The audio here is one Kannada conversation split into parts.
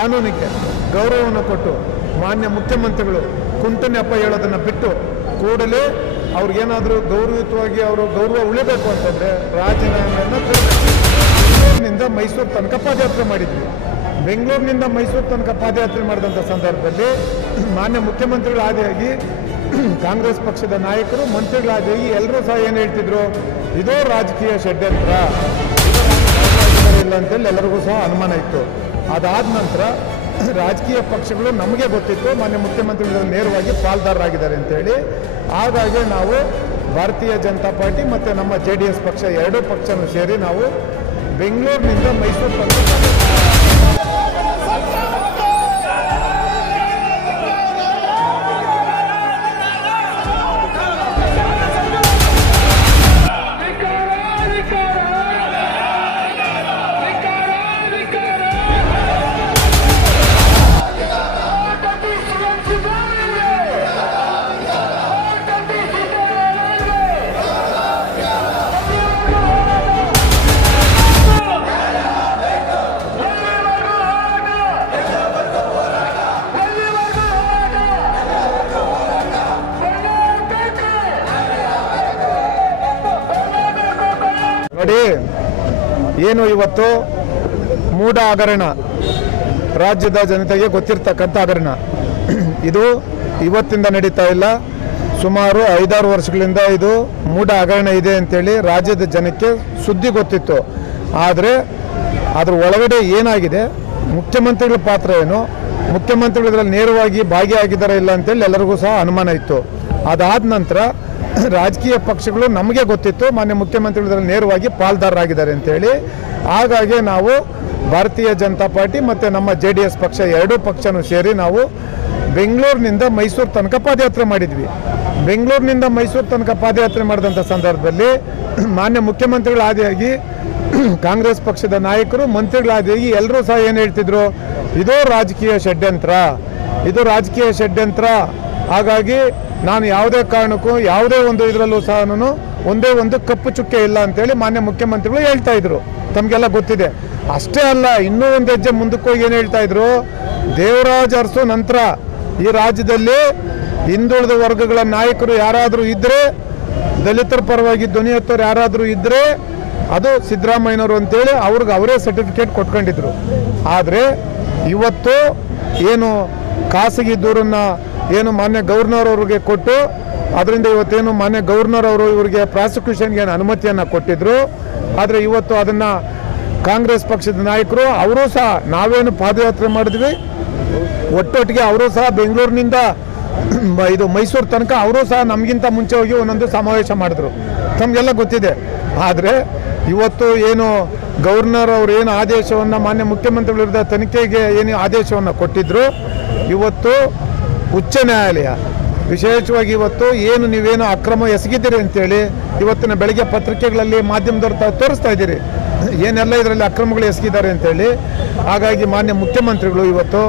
ಕಾನೂನಿಗೆ ಗೌರವವನ್ನು ಕೊಟ್ಟು ಮಾನ್ಯ ಮುಖ್ಯಮಂತ್ರಿಗಳು ಕುಂಟನೆಪ್ಪ ಹೇಳೋದನ್ನು ಬಿಟ್ಟು ಕೂಡಲೇ ಅವ್ರಿಗೇನಾದರೂ ಗೌರವಯುತವಾಗಿ ಅವರು ಗೌರವ ಉಳಿಬೇಕು ಅಂತಂದರೆ ರಾಜೀನಾಮೆಯನ್ನು ಬೆಂಗಳೂರಿನಿಂದ ಮೈಸೂರು ತನಕ ಪಾದಯಾತ್ರೆ ಮಾಡಿದ್ವಿ. ಬೆಂಗಳೂರಿನಿಂದ ಮೈಸೂರು ತನಕ ಪಾದಯಾತ್ರೆ ಮಾಡಿದಂಥ ಸಂದರ್ಭದಲ್ಲಿ ಮಾನ್ಯ ಮುಖ್ಯಮಂತ್ರಿಗಳು ಆದಿಯಾಗಿ ಕಾಂಗ್ರೆಸ್ ಪಕ್ಷದ ನಾಯಕರು ಮಂತ್ರಿಗಳಾದಿಯಾಗಿ ಎಲ್ಲರೂ ಸಹ ಏನು ಹೇಳ್ತಿದ್ರು, ಇದೋ ರಾಜಕೀಯ ಷಡ್ಯಂತ್ರ ಇಲ್ಲ ಅಂತೇಳಿ ಎಲ್ಲರಿಗೂ ಸಹ ಅನುಮಾನ ಇತ್ತು. ಅದಾದ ನಂತರ ರಾಜಕೀಯ ಪಕ್ಷಗಳು ನಮಗೆ ಗೊತ್ತಿತ್ತು ಮಾನ್ಯ ಮುಖ್ಯಮಂತ್ರಿಗಳು ನೇರವಾಗಿ ಪಾಲ್ದಾರರಾಗಿದ್ದಾರೆ ಅಂತೇಳಿ. ಹಾಗಾಗಿ ನಾವು ಭಾರತೀಯ ಜನತಾ ಪಾರ್ಟಿ ಮತ್ತು ನಮ್ಮ JDS ಪಕ್ಷ ಎರಡೂ ಪಕ್ಷನೂ ಸೇರಿ ನಾವು ಬೆಂಗಳೂರಿನಿಂದ ಮೈಸೂರು ತನಕ ನೋಡಿ. ಏನು ಇವತ್ತು ಮೂಢ ಹಗರಣ, ರಾಜ್ಯದ ಜನತೆಗೆ ಗೊತ್ತಿರ್ತಕ್ಕಂಥ ಹಗರಣ ಇದು ಇವತ್ತಿಂದ ನಡೀತಾ ಇಲ್ಲ. ಸುಮಾರು 5-6 ವರ್ಷಗಳಿಂದ ಇದು ಮೂಢ ಹಗರಣ ಇದೆ ಅಂತೇಳಿ ರಾಜ್ಯದ ಜನಕ್ಕೆ ಸುದ್ದಿ ಗೊತ್ತಿತ್ತು. ಆದರೆ ಅದ್ರ ಒಳಗಡೆ ಏನಾಗಿದೆ, ಮುಖ್ಯಮಂತ್ರಿಗಳ ಪಾತ್ರ ಏನು, ಮುಖ್ಯಮಂತ್ರಿಗಳು ಇದರಲ್ಲಿ ನೇರವಾಗಿ ಭಾಗಿಯಾಗಿದ್ದಾರೆ ಇಲ್ಲ ಅಂತೇಳಿ ಎಲ್ಲರಿಗೂ ಸಹ ಅನುಮಾನ ಇತ್ತು. ಅದಾದ ನಂತರ ರಾಜಕೀಯ ಪಕ್ಷಗಳು ನಮಗೆ ಗೊತ್ತಿತ್ತು ಮಾನ್ಯ ಮುಖ್ಯಮಂತ್ರಿಗಳು ಇದರಲ್ಲಿ ನೇರವಾಗಿ ಪಾಲ್ದಾರರಾಗಿದ್ದಾರೆ ಅಂತೇಳಿ. ಹಾಗಾಗಿ ನಾವು ಭಾರತೀಯ ಜನತಾ ಪಾರ್ಟಿ ಮತ್ತು ನಮ್ಮ JDS ಪಕ್ಷ ಎರಡೂ ಪಕ್ಷನೂ ಸೇರಿ ನಾವು ಬೆಂಗಳೂರಿನಿಂದ ಮೈಸೂರು ತನಕ ಪಾದಯಾತ್ರೆ ಮಾಡಿದ್ವಿ. ಬೆಂಗಳೂರಿನಿಂದ ಮೈಸೂರು ತನಕ ಪಾದಯಾತ್ರೆ ಮಾಡಿದಂಥ ಸಂದರ್ಭದಲ್ಲಿ ಮಾನ್ಯ ಮುಖ್ಯಮಂತ್ರಿಗಳು ಆದಿಯಾಗಿ ಕಾಂಗ್ರೆಸ್ ಪಕ್ಷದ ನಾಯಕರು ಮಂತ್ರಿಗಳಾದಿಯಾಗಿ ಎಲ್ಲರೂ ಸಹ ಏನು ಹೇಳ್ತಿದ್ರು, ಇದೋ ರಾಜಕೀಯ ಷಡ್ಯಂತ್ರ, ಇದು ರಾಜಕೀಯ ಷಡ್ಯಂತ್ರ. ಹಾಗಾಗಿ ನಾನು ಯಾವುದೇ ಕಾರಣಕ್ಕೂ ಯಾವುದೇ ಒಂದು ಇದರಲ್ಲೂ ಸಹ ನಾನು ಒಂದೇ ಒಂದು ಕಪ್ಪು ಚುಕ್ಕೆ ಇಲ್ಲ ಅಂತೇಳಿ ಮಾನ್ಯ ಮುಖ್ಯಮಂತ್ರಿಗಳು ಹೇಳ್ತಾ ಇದ್ರು. ತಮಗೆಲ್ಲ ಗೊತ್ತಿದೆ. ಅಷ್ಟೇ ಅಲ್ಲ, ಇನ್ನೂ ಒಂದು ಹೆಜ್ಜೆ ಮುಂದಕ್ಕೆ ಹೋಗಿ ಏನು ಹೇಳ್ತಾ ಇದ್ರು, ದೇವರಾಜ ಅರಸು ನಂತರ ಈ ರಾಜ್ಯದಲ್ಲಿ ಹಿಂದುಳಿದ ವರ್ಗಗಳ ನಾಯಕರು ಯಾರಾದರೂ ಇದ್ದರೆ, ದಲಿತರ ಪರವಾಗಿ ಧ್ವನಿ ಎತ್ತೋರು ಯಾರಾದರೂ ಇದ್ದರೆ ಅದು ಸಿದ್ದರಾಮಯ್ಯನವರು ಅಂತೇಳಿ ಅವ್ರಿಗೆ ಅವರೇ ಸರ್ಟಿಫಿಕೇಟ್ ಕೊಟ್ಕೊಂಡಿದ್ರು. ಆದರೆ ಇವತ್ತು ಏನು ಖಾಸಗಿ ದೂರನ್ನು ಏನು ಮಾನ್ಯ ಗವರ್ನರ್ ಅವ್ರಿಗೆ ಕೊಟ್ಟು ಅದರಿಂದ ಇವತ್ತೇನು ಮಾನ್ಯ ಗವರ್ನರ್ ಅವರು ಇವರಿಗೆ ಪ್ರಾಸಿಕ್ಯೂಷನ್ಗೆ ಅನುಮತಿಯನ್ನು ಕೊಟ್ಟಿದ್ರು. ಆದರೆ ಇವತ್ತು ಅದನ್ನು ಕಾಂಗ್ರೆಸ್ ಪಕ್ಷದ ನಾಯಕರು ಅವರು ಸಹ ನಾವೇನು ಪಾದಯಾತ್ರೆ ಮಾಡಿದ್ವಿ ಒಟ್ಟೊಟ್ಟಿಗೆ ಅವರು ಸಹ ಬೆಂಗಳೂರಿನಿಂದ ಇದು ಮೈಸೂರು ತನಕ ಅವರು ಸಹ ನಮಗಿಂತ ಮುಂಚೆ ಹೋಗಿ ಒಂದೊಂದು ಸಮಾವೇಶ ಮಾಡಿದ್ರು. ತಮಗೆಲ್ಲ ಗೊತ್ತಿದೆ. ಆದರೆ ಇವತ್ತು ಏನು ಗವರ್ನರ್ ಅವರು ಏನು ಆದೇಶವನ್ನು ಮಾನ್ಯ ಮುಖ್ಯಮಂತ್ರಿಗಳ ವಿರುದ್ಧ ತನಿಖೆಗೆ ಏನು ಆದೇಶವನ್ನು ಕೊಟ್ಟಿದ್ರು, ಇವತ್ತು ಉಚ್ಚ ನ್ಯಾಯಾಲಯ ವಿಶೇಷವಾಗಿ ಇವತ್ತು ಏನು ನೀವೇನು ಅಕ್ರಮ ಎಸಗಿದ್ದೀರಿ ಅಂತೇಳಿ ಇವತ್ತಿನ ಬೆಳಗ್ಗೆ ಪತ್ರಿಕೆಗಳಲ್ಲಿ ಮಾಧ್ಯಮದವ್ರು ತೋರಿಸ್ತಾ ಇದ್ದೀರಿ ಏನೆಲ್ಲ ಇದರಲ್ಲಿ ಅಕ್ರಮಗಳು ಎಸಗಿದ್ದಾರೆ ಅಂತೇಳಿ. ಹಾಗಾಗಿ ಮಾನ್ಯ ಮುಖ್ಯಮಂತ್ರಿಗಳು ಇವತ್ತು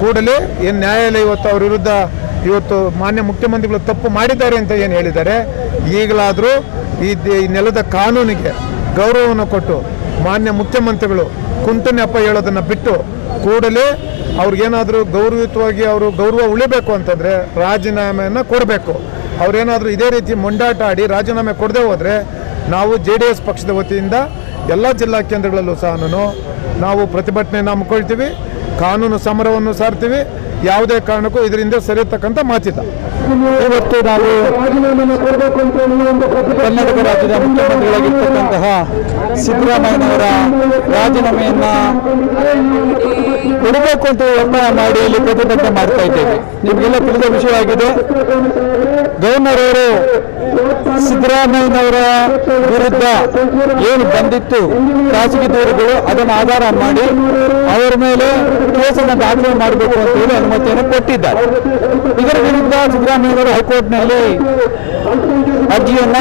ಕೂಡಲೇ ಏನು ನ್ಯಾಯಾಲಯ ಇವತ್ತು ಅವ್ರ ವಿರುದ್ಧ ಇವತ್ತು ಮಾನ್ಯ ಮುಖ್ಯಮಂತ್ರಿಗಳು ತಪ್ಪು ಮಾಡಿದ್ದಾರೆ ಅಂತ ಏನು ಹೇಳಿದ್ದಾರೆ, ಈಗಲಾದರೂ ಈ ನೆಲದ ಕಾನೂನಿಗೆ ಗೌರವವನ್ನು ಕೊಟ್ಟು ಮಾನ್ಯ ಮುಖ್ಯಮಂತ್ರಿಗಳು ಕುಂಟನೆಪ್ಪ ಹೇಳೋದನ್ನು ಬಿಟ್ಟು ಕೂಡಲೇ ಅವ್ರಿಗೇನಾದರೂ ಗೌರವಯುತವಾಗಿ ಅವರು ಗೌರವ ಉಳಿಬೇಕು ಅಂತಂದರೆ ರಾಜೀನಾಮೆಯನ್ನು ಕೊಡಬೇಕು. ಅವರೇನಾದರೂ ಇದೇ ರೀತಿ ಮೊಂಡಾಟ ಆಡಿ ರಾಜೀನಾಮೆ ಕೊಡದೆ ಹೋದರೆ ನಾವು JDS ಪಕ್ಷದ ವತಿಯಿಂದ ಎಲ್ಲ ಜಿಲ್ಲಾ ಕೇಂದ್ರಗಳಲ್ಲೂ ಸಹ ನಾವು ಪ್ರತಿಭಟನೆಯನ್ನು ಹಮ್ಮಿಕೊಳ್ತೀವಿ, ಕಾನೂನು ಸಮರವನ್ನು ಸಾರ್ತೀವಿ. ಯಾವುದೇ ಕಾರಣಕ್ಕೂ ಇದರಿಂದ ಸರಿಯತಕ್ಕಂಥ ಮಾತಿಲ್ಲ. ಇವತ್ತು ನಾವು ಕರ್ನಾಟಕ ರಾಜ್ಯದ ಮುಖ್ಯಮಂತ್ರಿಗಳಾಗಿರ್ತಕ್ಕಂತಹ ಸಿದ್ದರಾಮಯ್ಯನವರ ರಾಜೀನಾಮೆಯನ್ನು ಕೊಡಬೇಕು ಅಂತ ಒತ್ತಾಯ ಮಾಡಿ ಇಲ್ಲಿ ಪ್ರತಿಭಟನೆ ಮಾಡ್ತಾ ಇದ್ದೇವೆ. ನಿಮಗೆಲ್ಲ ತಿಳಿದ ವಿಷಯವಾಗಿದೆ, ಗವರ್ನರ್ ಅವರು ಸಿದ್ದರಾಮಯ್ಯನವರ ವಿರುದ್ಧ ಏನು ಬಂದಿತ್ತು ಖಾಸಗಿ ದೂರುಗಳು ಅದನ್ನು ಆಧಾರ ಮಾಡಿ ಅವರ ಮೇಲೆ ಕೇಸನ್ನು ದಾಖಲೆ ಮಾಡಬೇಕು ಅಂತ ಹೇಳಿ ಅನುಮತಿಯನ್ನು ಕೊಟ್ಟಿದ್ದಾರೆ. ಇದರ ವಿರುದ್ಧ ಸಿದ್ದರಾಮಯ್ಯನವರು ಹೈಕೋರ್ಟ್ನಲ್ಲಿ ಅರ್ಜಿಯನ್ನ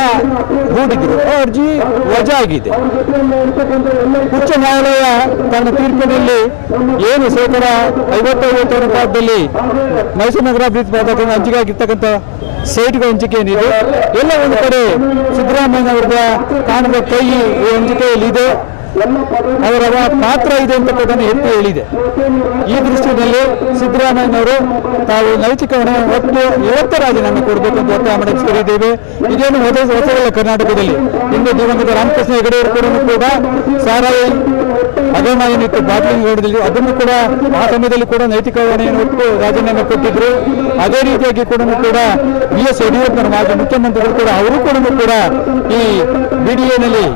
ಹೂಡಿದ್ರು. ಅರ್ಜಿ ವಜಾ ಆಗಿದೆ. ಉಚ್ಚ ನ್ಯಾಯಾಲಯ ತನ್ನ ತೀರ್ಪಿನಲ್ಲಿ ಏನು 50-50 ಅನುಪಾತದಲ್ಲಿ ಮೈಸೂರು ನಗರಾಭಿವೃದ್ಧಿ ಪ್ರಾಧಿಕಾರ ಹಂಚಿಕೆ ಆಗಿರ್ತಕ್ಕಂಥ ಸೈಟ್ಗಳ ಹಂಚಿಕೆ ಏನಿದೆ ಎಲ್ಲ ಒಂದು ಕಡೆ ಸಿದ್ದರಾಮಯ್ಯನವರ ಕಾಣದ ಕೈ ಈ ಹಂಚಿಕೆಯಲ್ಲಿದೆ. ಅವರ ಪಾತ್ರ ಇದೆ ಅಂತಕ್ಕಂಥದ್ದನ್ನು ಎತ್ತಿ ಹೇಳಿದೆ. ಈ ದೃಷ್ಟಿಯಲ್ಲಿ ಸಿದ್ದರಾಮಯ್ಯನವರು ತಾವು ನೈತಿಕ ಹೊಣೆ ಹೊತ್ತು ಇವತ್ತು ರಾಜೀನಾಮೆ ಕೊಡಬೇಕು ಅಂತ ಒತ್ತಾಯ ಮಾಡಕ್ಕೆ ಸೇರಿದ್ದೇವೆ. ಇದೇನು ಹೊಸಗಳ ಕರ್ನಾಟಕದಲ್ಲಿ ಇಂದು ದಿವಂಗತ ರಾಮಕೃಷ್ಣ ಹೆಗಡೆಯವರು ಕೂಡ ಸಾರಾಯಿ ಹಗರಣ ಏನಿತ್ತು ಬಾಟ್ಲಿಂಗ್ ರೋಡಲ್ಲಿ ಅದನ್ನು ಕೂಡ ಆ ಸಮಯದಲ್ಲಿ ಕೂಡ ನೈತಿಕ ಹೊಣೆಯನ್ನು ಹೊತ್ತು ರಾಜೀನಾಮೆ ಕೊಟ್ಟಿದ್ರು. ಅದೇ ರೀತಿಯಾಗಿ ಕೂಡ BS ಯಡಿಯೂರಪ್ಪನ ಮಾಜಿ ಮುಖ್ಯಮಂತ್ರಿಗಳು ಕೂಡ ಅವರು ಕೂಡ ಈ BDAನಲ್ಲಿ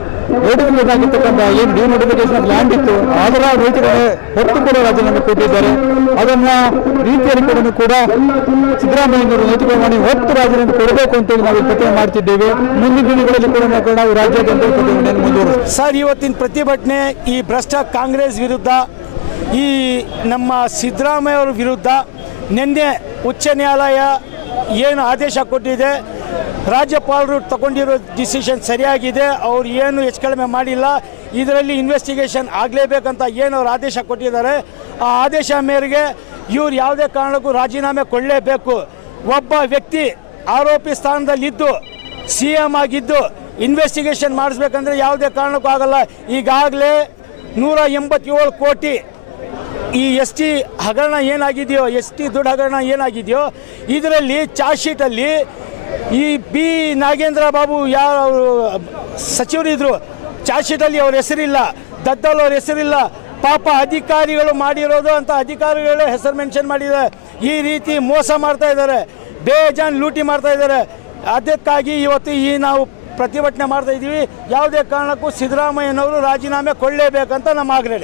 ನೋಟಿಫಿಕೇಶನ್ ಆಗಿರ್ತಕ್ಕಂಥ ಏನು ಡಿನೋಟಿಫಿಕೇಶನ್ ಆಫ್ ಲ್ಯಾಂಡ್ ಇತ್ತು ಅದರ ನೈತಿಕ ಹೊತ್ತು ಕೂಡ ರಾಜೀನಾಮೆ ಕೊಟ್ಟಿದ್ದಾರೆ. ಅದನ್ನ ರೀತಿಯಲ್ಲಿ ಕೂಡ ಸಿದ್ದರಾಮಯ್ಯನವರು ನೈತಿಕ ಹೊಣೆ ಹೊತ್ತು ರಾಜೀನಾಮೆ ಕೊಡಬೇಕು ಅಂತೇಳಿ ನಾವು ಪ್ರತಿಭಟನೆ ಮಾಡ್ತಿದ್ದೇವೆ. ಮುಂದಿನ ದಿನಗಳಲ್ಲಿ ಕೂಡ ನಾವು ರಾಜ್ಯಾದ್ಯಂತ ಪ್ರತಿಭಟನೆಯನ್ನು ಮುಂದುವರಿಸ್ತೀವಿ. ಸರ್, ಇವತ್ತಿನ ಪ್ರತಿಭಟನೆ ಈ ಭ್ರಷ್ಟ ಕಾಂಗ್ರೆಸ್ ವಿರುದ್ಧ, ಈ ನಮ್ಮ ಸಿದ್ದರಾಮಯ್ಯ ಅವರ ವಿರುದ್ಧ ನಿನ್ನೆ ಉಚ್ಚ ನ್ಯಾಯಾಲಯ ಏನು ಆದೇಶ ಕೊಟ್ಟಿದೆ, ರಾಜ್ಯಪಾಲರು ತಗೊಂಡಿರೋ ಡಿಸಿಷನ್ ಸರಿಯಾಗಿದೆ, ಅವ್ರು ಏನು ಹೆಚ್ಚು ಕಡಿಮೆ ಮಾಡಿಲ್ಲ, ಇದರಲ್ಲಿ ಇನ್ವೆಸ್ಟಿಗೇಷನ್ ಆಗಲೇಬೇಕಂತ ಏನು ಅವ್ರು ಆದೇಶ ಕೊಟ್ಟಿದ್ದಾರೆ. ಆ ಆದೇಶ ಮೇರೆಗೆ ಇವ್ರು ಯಾವುದೇ ಕಾರಣಕ್ಕೂ ರಾಜೀನಾಮೆ ಕೊಡಲೇಬೇಕು. ಒಬ್ಬ ವ್ಯಕ್ತಿ ಆರೋಪಿ ಸ್ಥಾನದಲ್ಲಿದ್ದು CM ಆಗಿದ್ದು ಇನ್ವೆಸ್ಟಿಗೇಷನ್ ಮಾಡಿಸ್ಬೇಕಂದ್ರೆ ಯಾವುದೇ ಕಾರಣಕ್ಕೂ ಆಗಲ್ಲ. ಈಗಾಗಲೇ 187 ಕೋಟಿ ಈ ST ಹಗರಣ ಏನಾಗಿದೆಯೋ, ST ದುಡ್ಡು ಹಗರಣ ಏನಾಗಿದೆಯೋ ಇದರಲ್ಲಿ ಚಾರ್ಜ್ ಶೀಟಲ್ಲಿ ಈ B ನಾಗೇಂದ್ರ ಬಾಬು ಯಾರು ಸಚಿವರಿದ್ರು ಚಾರ್ಜ್ ಶೀಟಲ್ಲಿ ಅವ್ರ ಹೆಸರಿಲ್ಲ, ದದ್ದಲ್ ಅವ್ರ ಹೆಸರಿಲ್ಲ. ಪಾಪ ಅಧಿಕಾರಿಗಳು ಮಾಡಿರೋದು ಅಂತ ಅಧಿಕಾರಿಗಳೇ ಹೆಸರು ಮೆನ್ಷನ್ ಮಾಡಿದ್ದಾರೆ. ಈ ರೀತಿ ಮೋಸ ಮಾಡ್ತಾ ಇದ್ದಾರೆ, ಬೇಜಾನ್ ಲೂಟಿ ಮಾಡ್ತಾ ಇದ್ದಾರೆ. ಅದಕ್ಕಾಗಿ ಇವತ್ತು ನಾವು ಪ್ರತಿಭಟನೆ ಮಾಡ್ತಾ ಇದ್ದೀವಿ. ಯಾವುದೇ ಕಾರಣಕ್ಕೂ ಸಿದ್ದರಾಮಯ್ಯನವರು ರಾಜೀನಾಮೆ ಕೊಡಲೇಬೇಕಂತ ನಮ್ಮ ಆಗ್ರಹ.